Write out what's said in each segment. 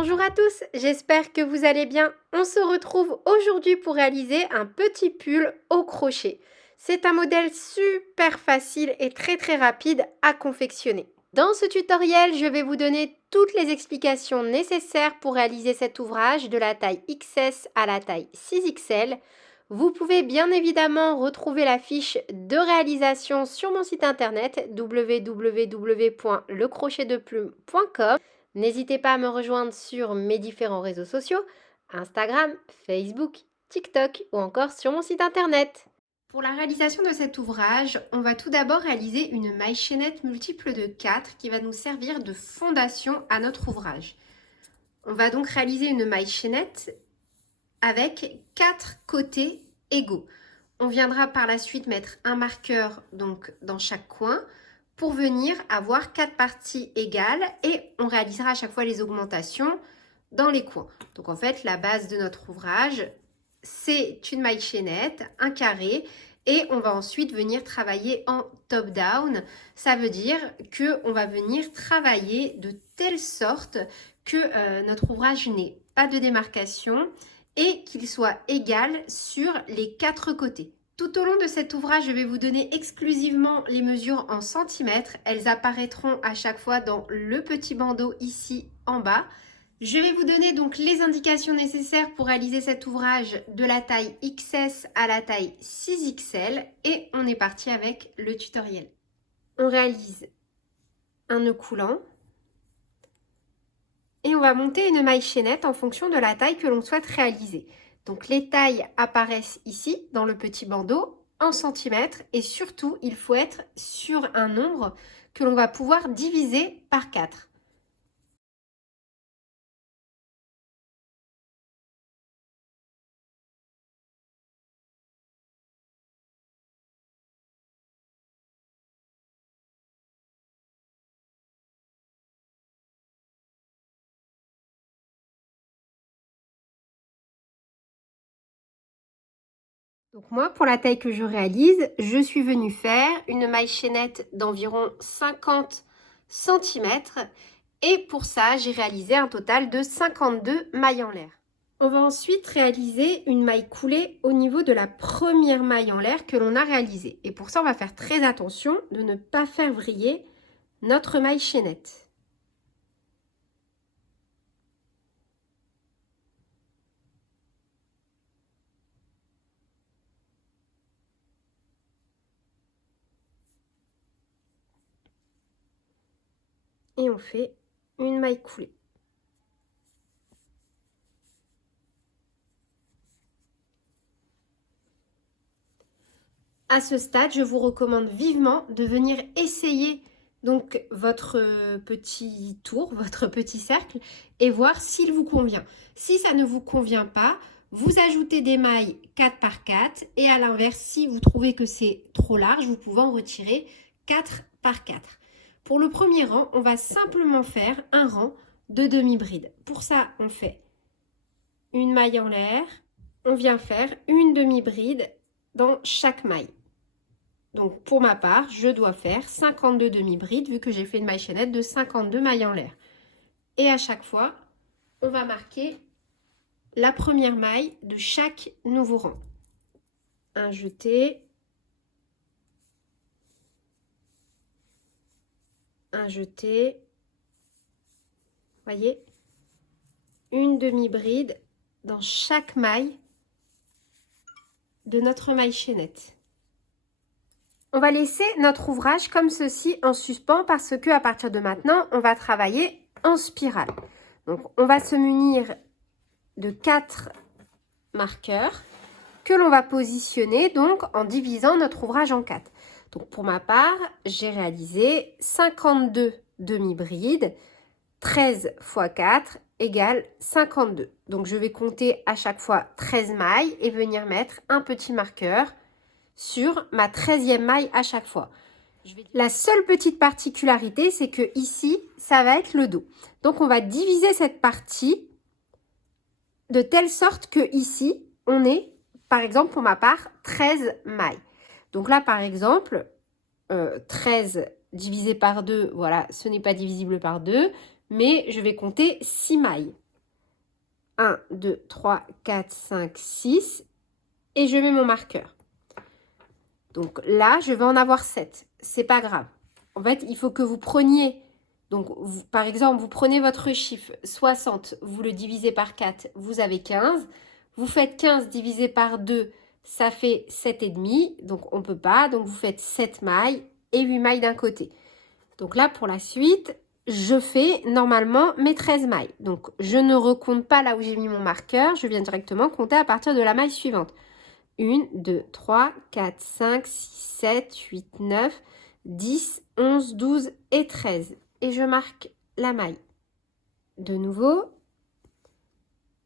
Bonjour à tous, j'espère que vous allez bien. On se retrouve aujourd'hui pour réaliser un petit pull au crochet. C'est un modèle super facile et très rapide à confectionner. Dans ce tutoriel, je vais vous donner toutes les explications nécessaires pour réaliser cet ouvrage de la taille XS à la taille 6XL. Vous pouvez bien évidemment retrouver la fiche de réalisation sur mon site internet www.lecrochetdeplume.com. N'hésitez pas à me rejoindre sur mes différents réseaux sociaux, Instagram, Facebook, TikTok ou encore sur mon site internet. Pour la réalisation de cet ouvrage, on va tout d'abord réaliser une maille chaînette multiple de 4 qui va nous servir de fondation à notre ouvrage. On va donc réaliser une maille chaînette avec 4 côtés égaux. On viendra par la suite mettre un marqueur donc dans chaque coin pour venir avoir 4 parties égales et on réalisera à chaque fois les augmentations dans les coins. Donc en fait, la base de notre ouvrage, c'est une maille chaînette, un carré et on va ensuite venir travailler en top-down. Ça veut dire qu'on va venir travailler de telle sorte que notre ouvrage n'ait pas de démarcation et qu'il soit égal sur les 4 côtés. Tout au long de cet ouvrage, je vais vous donner exclusivement les mesures en centimètres. Elles apparaîtront à chaque fois dans le petit bandeau ici en bas. Je vais vous donner donc les indications nécessaires pour réaliser cet ouvrage de la taille XS à la taille 6XL et on est parti avec le tutoriel. On réalise un nœud coulant et on va monter une maille chaînette en fonction de la taille que l'on souhaite réaliser. Donc les tailles apparaissent ici dans le petit bandeau en centimètres et surtout il faut être sur un nombre que l'on va pouvoir diviser par 4. Donc moi, pour la taille que je réalise, je suis venue faire une maille chaînette d'environ 50 cm. Et pour ça, j'ai réalisé un total de 52 mailles en l'air. On va ensuite réaliser une maille coulée au niveau de la première maille en l'air que l'on a réalisée. Et pour ça, on va faire très attention de ne pas faire vriller notre maille chaînette. Et on fait une maille coulée. À ce stade, je vous recommande vivement de venir essayer donc votre petit tour, votre petit cercle et voir s'il vous convient. Si ça ne vous convient pas, vous ajoutez des mailles 4 par 4 et à l'inverse, si vous trouvez que c'est trop large, vous pouvez en retirer 4 par 4. Pour le premier rang, on va simplement faire un rang de demi-bride. Pour ça, on fait une maille en l'air, on vient faire une demi-bride dans chaque maille. Donc pour ma part, je dois faire 52 demi-brides vu que j'ai fait une maille chaînette de 52 mailles en l'air. Et à chaque fois, on va marquer la première maille de chaque nouveau rang. Un jeté, un jeté, voyez, une demi-bride dans chaque maille de notre maille chaînette. On va laisser notre ouvrage comme ceci en suspens parce que à partir de maintenant, on va travailler en spirale. Donc, on va se munir de 4 marqueurs que l'on va positionner donc en divisant notre ouvrage en 4. Donc, pour ma part, j'ai réalisé 52 demi-brides, 13 x 4 égale 52. Donc, je vais compter à chaque fois 13 mailles et venir mettre un petit marqueur sur ma 13e maille à chaque fois. La seule petite particularité, c'est que ici, ça va être le dos. Donc, on va diviser cette partie de telle sorte que ici, on ait, par exemple, pour ma part, 13 mailles. Donc là, par exemple, 13 divisé par 2, voilà, ce n'est pas divisible par 2, mais je vais compter 6 mailles. 1, 2, 3, 4, 5, 6 et je mets mon marqueur. Donc là, je vais en avoir 7. C'est pas grave. En fait, il faut que vous preniez, donc par exemple, vous prenez votre chiffre 60, vous le divisez par 4, vous avez 15. Vous faites 15 divisé par 2, ça fait 7,5. Donc on ne peut pas. Donc vous faites 7 mailles et 8 mailles d'un côté. Donc là, pour la suite, je fais normalement mes 13 mailles. Donc je ne recompte pas là où j'ai mis mon marqueur. Je viens directement compter à partir de la maille suivante. 1, 2, 3, 4, 5, 6, 7, 8, 9, 10, 11, 12 et 13. Et je marque la maille. De nouveau,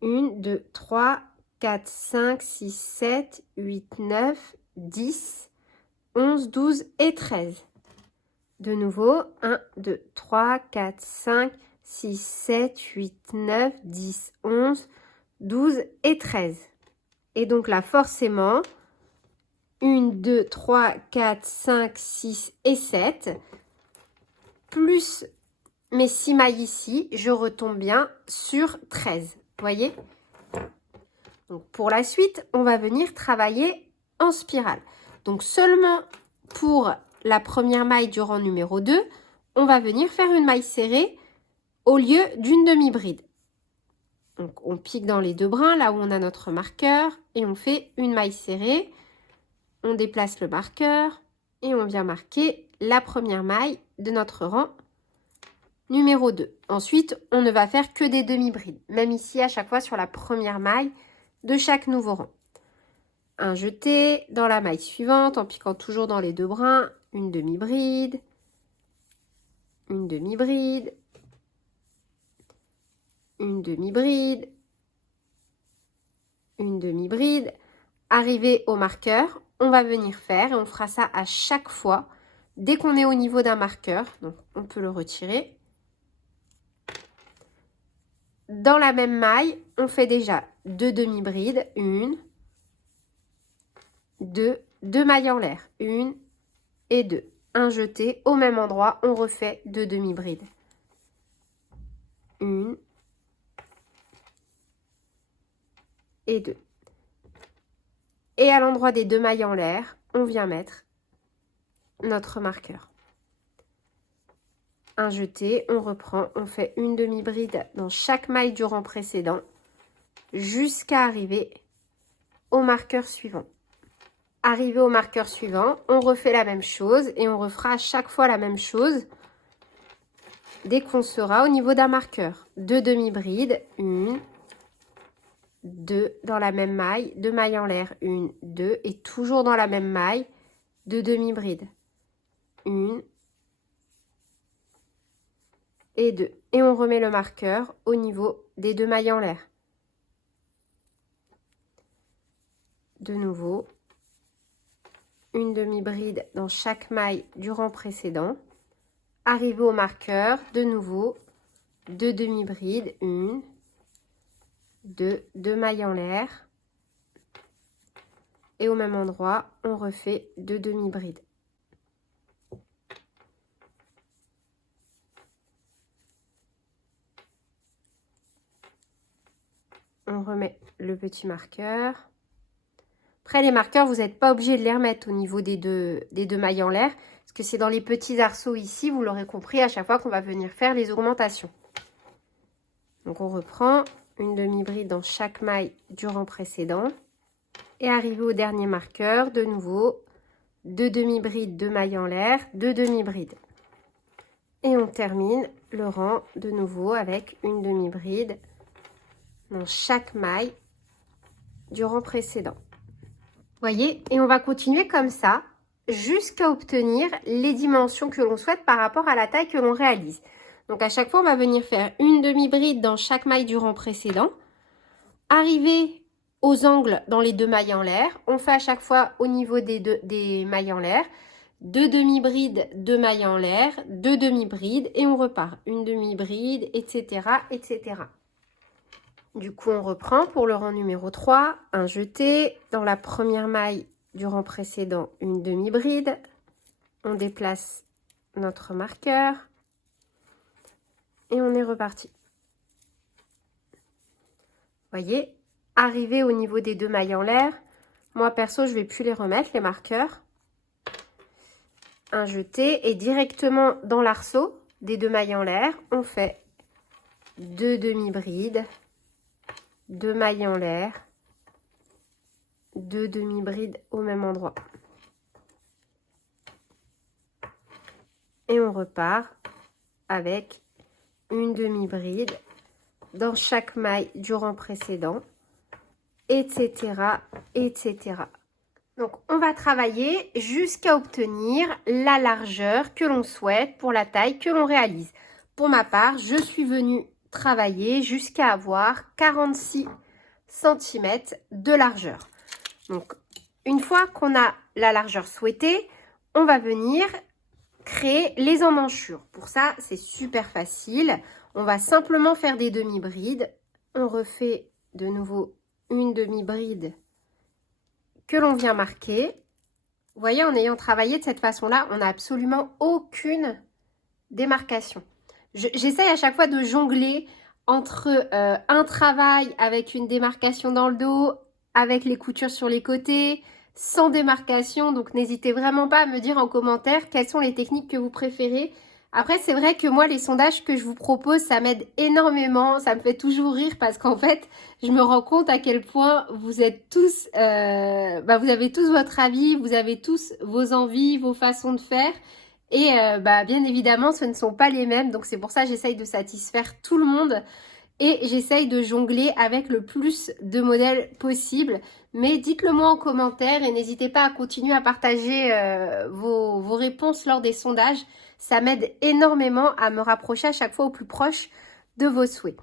1, 2, 3, 4, 5, 6, 7, 8, 9, 10, 11, 12 et 13. De nouveau, 1, 2, 3, 4, 5, 6, 7, 8, 9, 10, 11, 12 et 13. Et donc là, forcément, 1, 2, 3, 4, 5, 6 et 7, plus mes 6 mailles ici, je retombe bien sur 13. Vous voyez? Donc pour la suite, on va venir travailler en spirale. Donc seulement pour la première maille du rang numéro 2, on va venir faire une maille serrée au lieu d'une demi-bride. Donc on pique dans les deux brins, là où on a notre marqueur, et on fait une maille serrée. On déplace le marqueur et on vient marquer la première maille de notre rang numéro 2. Ensuite, on ne va faire que des demi-brides, même ici à chaque fois sur la première maille de chaque nouveau rang. Un jeté dans la maille suivante en piquant toujours dans les deux brins, une demi-bride, une demi-bride, une demi-bride, une demi-bride. Arrivé au marqueur, on va venir faire et on fera ça à chaque fois dès qu'on est au niveau d'un marqueur. Donc on peut le retirer. Dans la même maille, on fait déjà deux demi-brides, une, deux mailles en l'air, une et deux. Un jeté au même endroit, on refait deux demi-brides. Une et deux. Et à l'endroit des deux mailles en l'air, on vient mettre notre marqueur. Un jeté, on reprend, on fait une demi-bride dans chaque maille du rang précédent jusqu'à arriver au marqueur suivant. Arrivé au marqueur suivant, on refait la même chose et on refera à chaque fois la même chose dès qu'on sera au niveau d'un marqueur. Deux demi-brides, une, deux dans la même maille, deux mailles en l'air, une, deux, et toujours dans la même maille, deux demi-brides, une et deux. Et on remet le marqueur au niveau des deux mailles en l'air. De nouveau, une demi-bride dans chaque maille du rang précédent. Arrivé au marqueur, de nouveau, deux demi-brides, une, deux mailles en l'air. Et au même endroit, on refait deux demi-brides. On remet le petit marqueur. Après, les marqueurs, vous n'êtes pas obligé de les remettre au niveau des deux mailles en l'air, parce que c'est dans les petits arceaux ici, vous l'aurez compris, à chaque fois qu'on va venir faire les augmentations. Donc, on reprend une demi-bride dans chaque maille du rang précédent. Et arrivé au dernier marqueur, de nouveau, deux demi-brides, deux mailles en l'air, deux demi-brides. Et on termine le rang de nouveau avec une demi-bride dans chaque maille du rang précédent. Voyez, et on va continuer comme ça jusqu'à obtenir les dimensions que l'on souhaite par rapport à la taille que l'on réalise. Donc à chaque fois, on va venir faire une demi-bride dans chaque maille du rang précédent. Arriver aux angles dans les deux mailles en l'air, on fait à chaque fois au niveau des mailles en l'air. Deux demi-brides, deux mailles en l'air, deux demi-brides et on repart. Une demi-bride, etc., etc. Du coup, on reprend pour le rang numéro 3, un jeté. Dans la première maille du rang précédent, une demi-bride. On déplace notre marqueur. Et on est reparti. Voyez, arrivé au niveau des 2 mailles en l'air. Moi, perso, je vais plus les remettre, les marqueurs. Un jeté et directement dans l'arceau des 2 mailles en l'air, on fait 2 demi-brides, 2 mailles en l'air, 2 demi-brides au même endroit. Et on repart avec une demi-bride dans chaque maille du rang précédent, etc., etc. Donc, on va travailler jusqu'à obtenir la largeur que l'on souhaite pour la taille que l'on réalise. Pour ma part, je suis venue travailler jusqu'à avoir 46 cm de largeur. Donc, une fois qu'on a la largeur souhaitée, on va venir créer les emmanchures. Pour ça, c'est super facile. On va simplement faire des demi-brides. On refait de nouveau une demi-bride que l'on vient marquer. Vous voyez, en ayant travaillé de cette façon-là, on n'a absolument aucune démarcation. J'essaye à chaque fois de jongler entre un travail avec une démarcation dans le dos, avec les coutures sur les côtés, sans démarcation. Donc, n'hésitez vraiment pas à me dire en commentaire quelles sont les techniques que vous préférez. Après, c'est vrai que moi, les sondages que je vous propose, ça m'aide énormément. Ça me fait toujours rire parce qu'en fait, je me rends compte à quel point vous êtes tous, vous avez tous votre avis, vous avez tous vos envies, vos façons de faire. Et bien évidemment, ce ne sont pas les mêmes. Donc, c'est pour ça que j'essaye de satisfaire tout le monde. Et j'essaye de jongler avec le plus de modèles possible. Mais dites-le moi en commentaire et n'hésitez pas à continuer à partager vos réponses lors des sondages. Ça m'aide énormément à me rapprocher à chaque fois au plus proche de vos souhaits.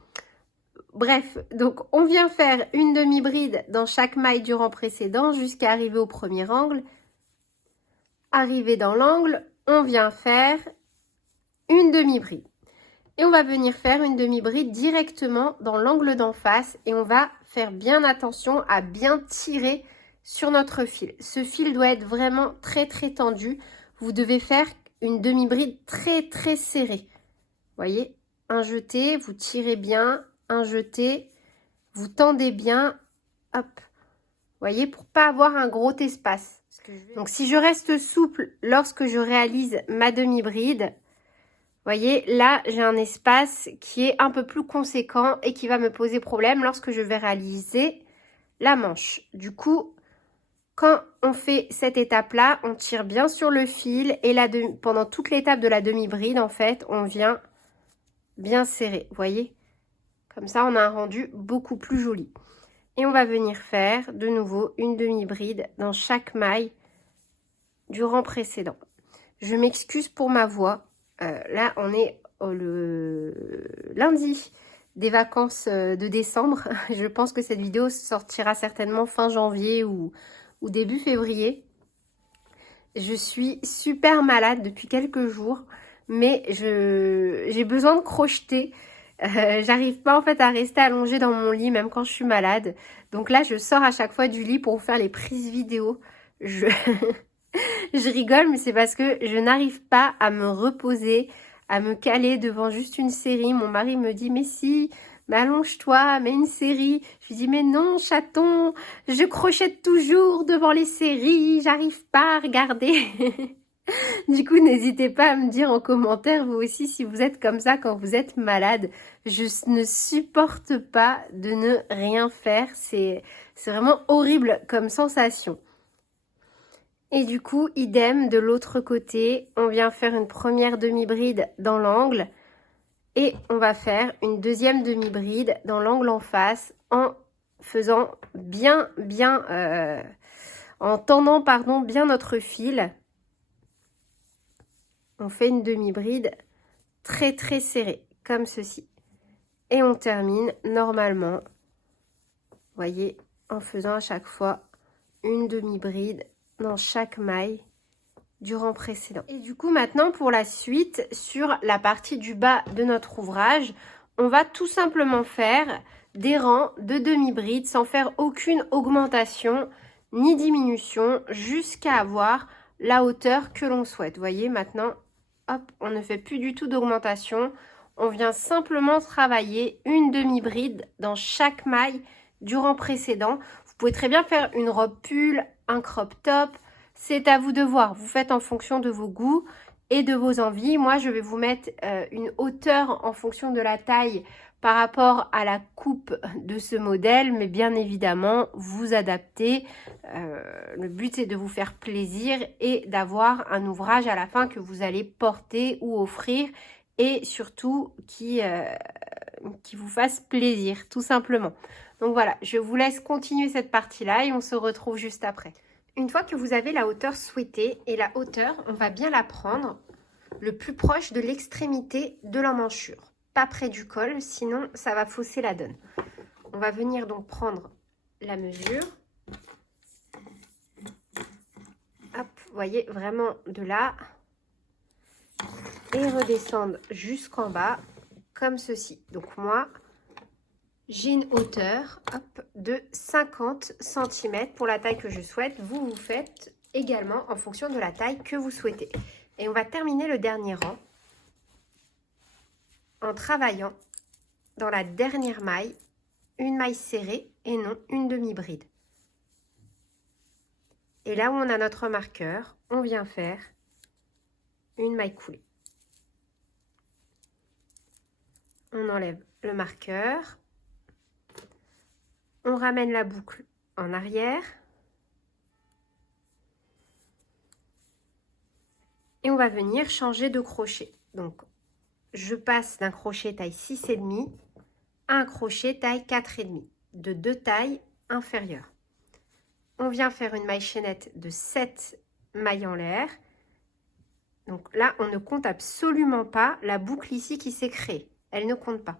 Bref, donc on vient faire une demi-bride dans chaque maille du rang précédent jusqu'à arriver au premier angle. Arrivé dans l'angle, on vient faire une demi-bride. Et on va venir faire une demi-bride directement dans l'angle d'en face et on va faire bien attention à bien tirer sur notre fil. Ce fil doit être vraiment très très tendu. Vous devez faire une demi-bride très très serrée. Voyez, un jeté, vous tirez bien, un jeté, vous tendez bien, hop. Voyez, pour pas avoir un gros espace. Donc si je reste souple lorsque je réalise ma demi-bride, voyez, là, j'ai un espace qui est un peu plus conséquent et qui va me poser problème lorsque je vais réaliser la manche. Du coup, quand on fait cette étape-là, on tire bien sur le fil et pendant toute l'étape de la demi-bride, en fait, on vient bien serrer, voyez. Comme ça, on a un rendu beaucoup plus joli. Et on va venir faire de nouveau une demi-bride dans chaque maille du rang précédent. Je m'excuse pour ma voix. Là, on est le lundi des vacances de décembre. Je pense que cette vidéo sortira certainement fin janvier ou début février. Je suis super malade depuis quelques jours, mais j'ai besoin de crocheter. J'arrive pas en fait à rester allongée dans mon lit même quand je suis malade. Donc là, je sors à chaque fois du lit pour vous faire les prises vidéo. Je rigole, mais c'est parce que je n'arrive pas à me reposer, à me caler devant juste une série. Mon mari me dit, mais si, mais allonge-toi, mets une série. Je lui dis, mais non, chaton, je crochette toujours devant les séries, j'arrive pas à regarder. Du coup, n'hésitez pas à me dire en commentaire, vous aussi, si vous êtes comme ça quand vous êtes malade. Je ne supporte pas de ne rien faire. C'est vraiment horrible comme sensation. Et du coup, idem de l'autre côté, on vient faire une première demi-bride dans l'angle et on va faire une deuxième demi-bride dans l'angle en face en faisant en tendant bien notre fil. On fait une demi-bride très très serrée comme ceci et on termine normalement, voyez, en faisant à chaque fois une demi-bride dans chaque maille du rang précédent. Et du coup, maintenant, pour la suite, sur la partie du bas de notre ouvrage, on va tout simplement faire des rangs de demi-brides sans faire aucune augmentation ni diminution jusqu'à avoir la hauteur que l'on souhaite. Vous voyez, maintenant, hop, on ne fait plus du tout d'augmentation. on vient simplement travailler une demi-bride dans chaque maille du rang précédent. Vous pouvez très bien faire une robe pull, un crop top, c'est à vous de voir. Vous faites en fonction de vos goûts et de vos envies. Moi, je vais vous mettre une hauteur en fonction de la taille par rapport à la coupe de ce modèle, mais bien évidemment, vous adaptez. Le but, c'est de vous faire plaisir et d'avoir un ouvrage à la fin que vous allez porter ou offrir et surtout qui vous fasse plaisir, tout simplement. Donc voilà, je vous laisse continuer cette partie-là et on se retrouve juste après. Une fois que vous avez la hauteur souhaitée, et la hauteur, on va bien la prendre le plus proche de l'extrémité de l'emmanchure. Pas près du col, sinon ça va fausser la donne. On va venir donc prendre la mesure. Hop, vous voyez, vraiment de là. Et redescendre jusqu'en bas, comme ceci. Donc moi, j'ai une hauteur de 50 cm pour la taille que je souhaite. Vous faites également en fonction de la taille que vous souhaitez. Et on va terminer le dernier rang en travaillant dans la dernière maille, une maille serrée et non une demi-bride. Et là où on a notre marqueur, on vient faire une maille coulée. On enlève le marqueur. On ramène la boucle en arrière. Et on va venir changer de crochet. Donc, je passe d'un crochet taille 6,5 à un crochet taille 4,5, de 2 tailles inférieures. On vient faire une maille chaînette de 7 mailles en l'air. Donc là, on ne compte absolument pas la boucle ici qui s'est créée. Elle ne compte pas.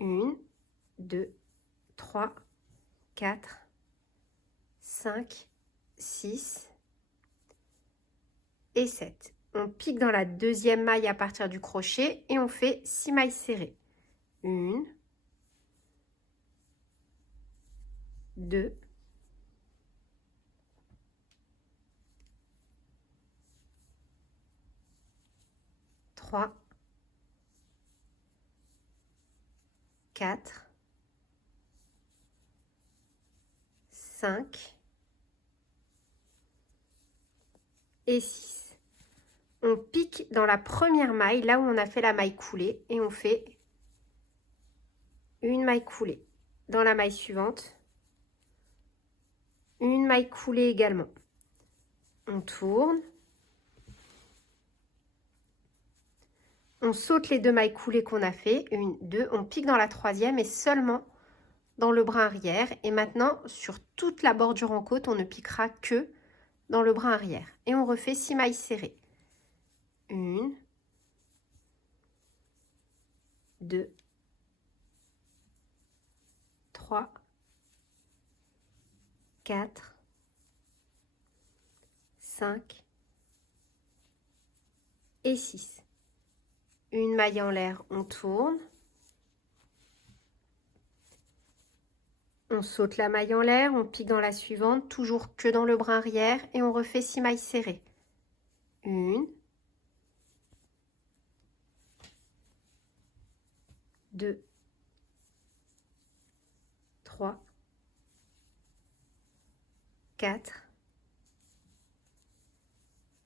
1, 2, 3, 4, 5, 6 et 7. On pique dans la deuxième maille à partir du crochet et on fait 6 mailles serrées. 1, 2, 3, 4, 5 et 6. On pique dans la première maille, là où on a fait la maille coulée, et on fait une maille coulée. Dans la maille suivante, une maille coulée également. On tourne. On saute les 2 mailles coulées qu'on a fait, 1, 2, on pique dans la troisième et seulement dans le bras arrière. Et maintenant, sur toute la bordure en côte, on ne piquera que dans le bras arrière. Et on refait 6 mailles serrées. 1, 2, 3, 4, 5 et 6. Une maille en l'air, on tourne. On saute la maille en l'air, on pique dans la suivante, toujours que dans le bras arrière, et on refait 6 mailles serrées. 1, 2, 3, 4,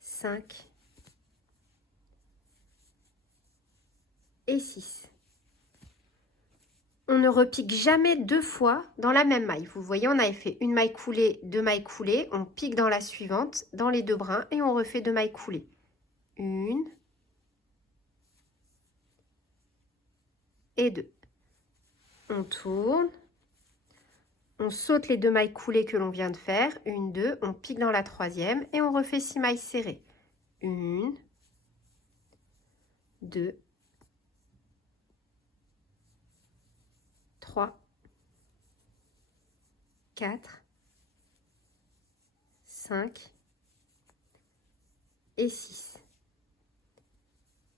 5 et 6. On ne repique jamais 2 fois dans la même maille. Vous voyez, on avait fait une maille coulée, 2 mailles coulées. On pique dans la suivante, dans les 2 brins, et on refait 2 mailles coulées. 1 et 2. On tourne. On saute les 2 mailles coulées que l'on vient de faire. 1, 2. On pique dans la troisième et on refait 6 mailles serrées. 1, 2, 3, 4, 5 et 6.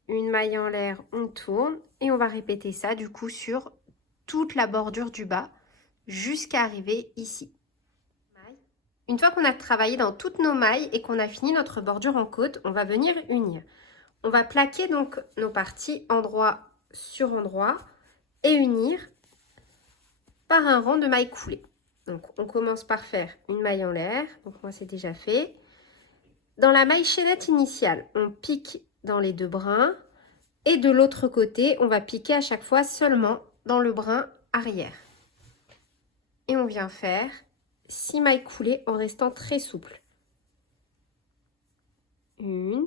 Une maille en l'air, on tourne et on va répéter ça du coup sur toute la bordure du bas jusqu'à arriver ici. Une fois qu'on a travaillé dans toutes nos mailles et qu'on a fini notre bordure en côte, on va venir unir. On va plaquer donc nos parties endroit sur endroit et unir par un rang de mailles coulées. Donc on commence par faire une maille en l'air, donc moi c'est déjà fait. Dans la maille chaînette initiale, on pique dans les deux brins et de l'autre côté, on va piquer à chaque fois seulement dans le brin arrière. Et on vient faire 6 mailles coulées en restant très souple. Une,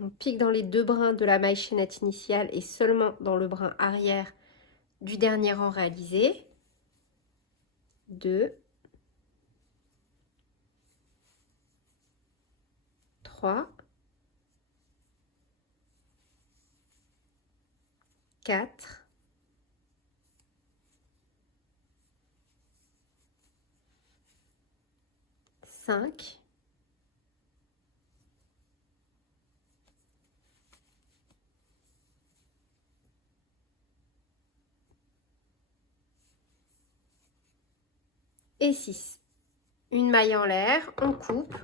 on pique dans les deux brins de la maille chaînette initiale et seulement dans le brin arrière du dernier rang réalisé. 2, 3, 4, 5, 6. Une maille en l'air, on coupe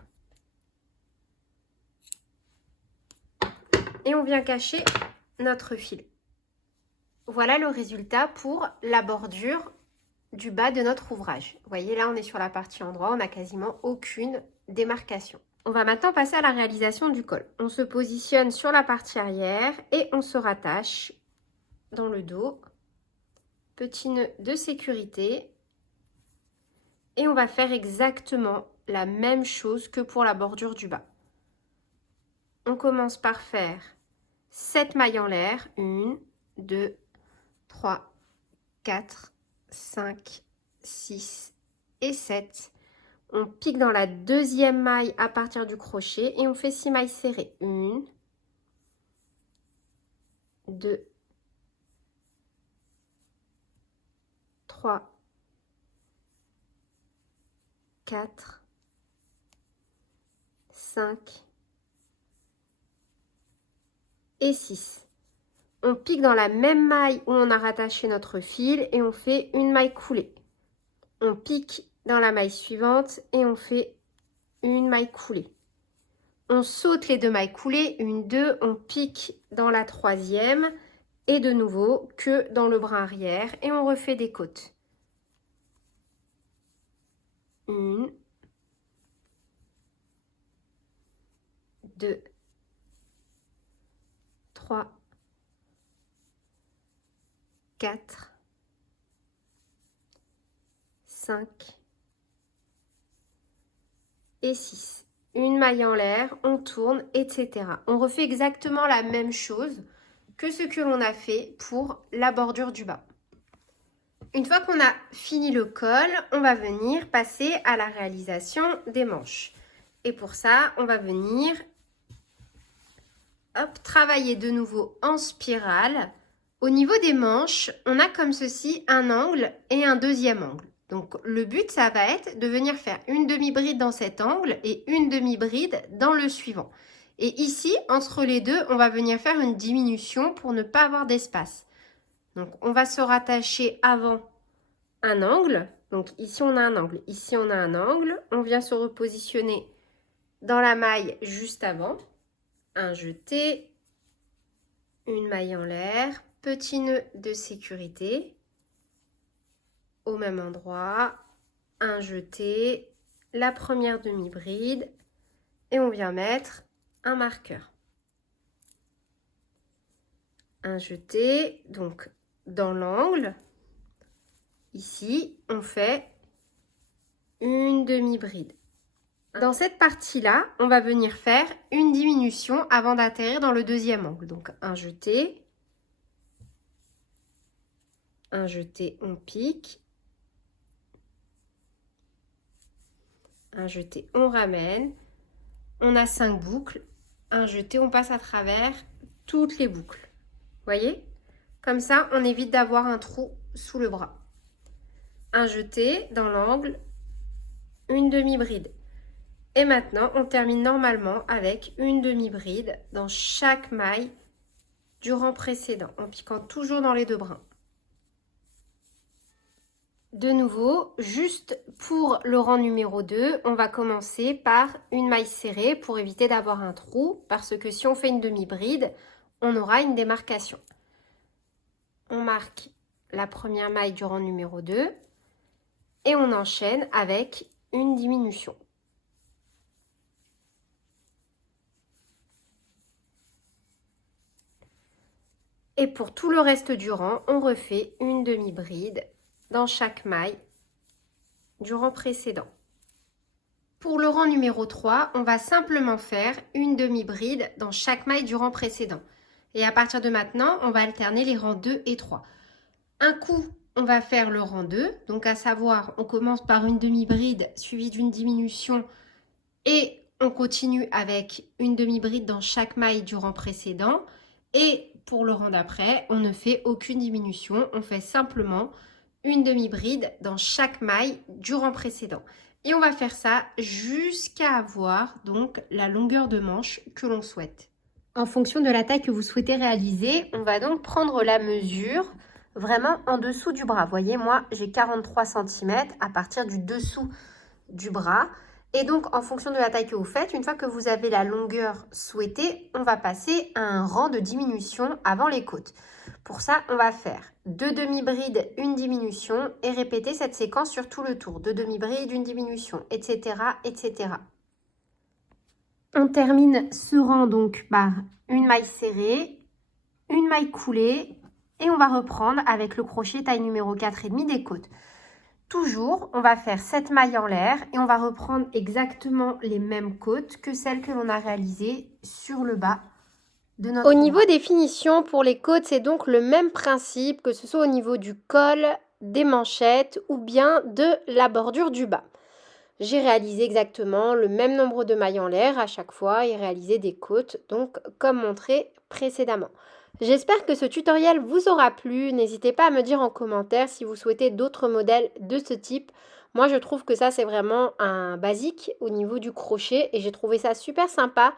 et on vient cacher notre fil. Voilà le résultat pour la bordure du bas de notre ouvrage. Vous voyez, là on est sur la partie endroit, on n'a quasiment aucune démarcation. On va maintenant passer à la réalisation du col. On se positionne sur la partie arrière et on se rattache dans le dos. Petit nœud de sécurité. Et on va faire exactement la même chose que pour la bordure du bas. On commence par faire 7 mailles en l'air. 1, 2, 3, 4, 5, 6 et 7. On pique dans la deuxième maille à partir du crochet et on fait 6 mailles serrées. 1, 2, 3, 4, 5 et 6. On pique dans la même maille où on a rattaché notre fil et on fait une maille coulée. On pique dans la maille suivante et on fait une maille coulée. On saute les deux mailles coulées, 1, 2, on pique dans la troisième et de nouveau que dans le brin arrière et on refait des côtes. 1, 2, 3, 4, 5 et 6. Une maille en l'air, on tourne, etc. On refait exactement la même chose que ce que l'on a fait pour la bordure du bas. Une fois qu'on a fini le col, on va venir passer à la réalisation des manches. Et pour ça, on va venir travailler de nouveau en spirale. Au niveau des manches, on a comme ceci un angle et un deuxième angle. Donc le but, ça va être de venir faire une demi-bride dans cet angle et une demi-bride dans le suivant. Et ici, entre les deux, on va venir faire une diminution pour ne pas avoir d'espace. Donc on va se rattacher avant un angle. Donc ici, on a un angle, ici, on a un angle. On vient se repositionner dans la maille juste avant. Un jeté, une maille en l'air, petit nœud de sécurité. Au même endroit, un jeté, la première demi-bride et on vient mettre un marqueur. Un jeté, donc dans l'angle, ici, on fait une demi-bride. Dans cette partie-là, on va venir faire une diminution avant d'atterrir dans le deuxième angle. Donc un jeté, on pique. Un jeté, on ramène. On a 5 boucles. Un jeté, on passe à travers toutes les boucles. Voyez? Comme ça, on évite d'avoir un trou sous le bras. Un jeté dans l'angle, une demi-bride. Et maintenant, on termine normalement avec une demi-bride dans chaque maille du rang précédent, en piquant toujours dans les deux brins. De nouveau, juste pour le rang numéro 2, on va commencer par une maille serrée pour éviter d'avoir un trou, parce que si on fait une demi-bride, on aura une démarcation. On marque la première maille du rang numéro 2 et on enchaîne avec une diminution. Et pour tout le reste du rang, on refait une demi-bride dans chaque maille du rang précédent. Pour le rang numéro 3, on va simplement faire une demi-bride dans chaque maille du rang précédent. Et à partir de maintenant, on va alterner les rangs 2 et 3. Un coup, on va faire le rang 2, donc à savoir, on commence par une demi-bride suivie d'une diminution et on continue avec une demi-bride dans chaque maille du rang précédent. Et pour le rang d'après, on ne fait aucune diminution, on fait simplement une demi-bride dans chaque maille du rang précédent. Et on va faire ça jusqu'à avoir donc la longueur de manche que l'on souhaite. En fonction de la taille que vous souhaitez réaliser, on va donc prendre la mesure vraiment en dessous du bras. Vous voyez, moi, j'ai 43 cm à partir du dessous du bras. Et donc, en fonction de la taille que vous faites, une fois que vous avez la longueur souhaitée, on va passer à un rang de diminution avant les côtes. Pour ça, on va faire 2 demi-brides, une diminution et répéter cette séquence sur tout le tour. 2 demi-brides, une diminution, etc., etc. On termine ce rang donc par une maille serrée, une maille coulée et on va reprendre avec le crochet taille numéro 4,5 des côtes. Toujours, on va faire 7 mailles en l'air et on va reprendre exactement les mêmes côtes que celles que l'on a réalisées sur le bas de notre bras. Au niveau des finitions pour les côtes, c'est donc le même principe que ce soit au niveau du col, des manchettes ou bien de la bordure du bas. J'ai réalisé exactement le même nombre de mailles en l'air à chaque fois et réalisé des côtes, donc comme montré précédemment. J'espère que ce tutoriel vous aura plu. N'hésitez pas à me dire en commentaire si vous souhaitez d'autres modèles de ce type. Moi, je trouve que ça, c'est vraiment un basique au niveau du crochet et j'ai trouvé ça super sympa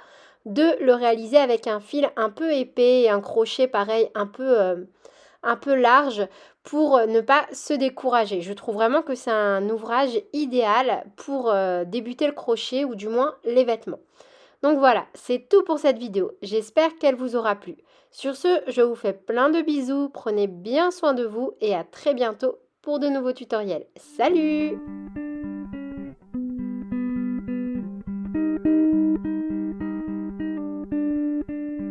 de le réaliser avec un fil un peu épais et un crochet pareil un peu large pour ne pas se décourager. Je trouve vraiment que c'est un ouvrage idéal pour débuter le crochet ou du moins les vêtements. Donc voilà, c'est tout pour cette vidéo. J'espère qu'elle vous aura plu. Sur ce, je vous fais plein de bisous, prenez bien soin de vous et à très bientôt pour de nouveaux tutoriels. Salut!